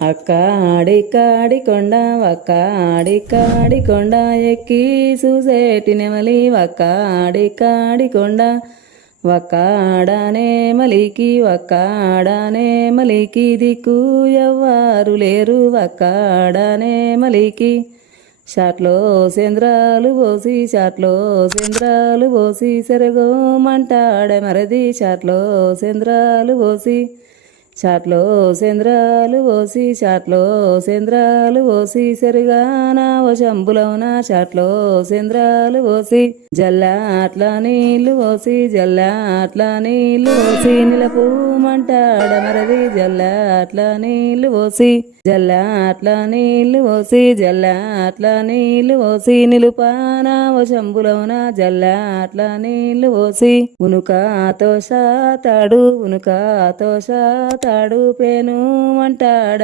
అక్క ఆడికాడికొండ వక్క ఆడికాడికొండ ఎక్కి చూసేటి నెమలి వక్క ఆడికాడికొండ వక్కాడనే మలికి దిక్కు ఎవ్వారు లేరు వక్కాడనే మలికి షాట్లో సేంద్రాలు పోసి సెరగో మంటాడ మరది షాట్లో సేంద్రాలు పోసి సెరగానా ఓ శంభులవున షాట్లో సేంద్రాలు పోసి జల్లాట్ల నీళ్లు పోసి నిలపు మంటాడ మరది జల్లాట్ల నీళ్లు పోసి నిలుపానా ఓ శంభులవున జల్లాట్ల నీళ్లు పోసి ఉనుకాతో శాతాడు పేను మంటాడ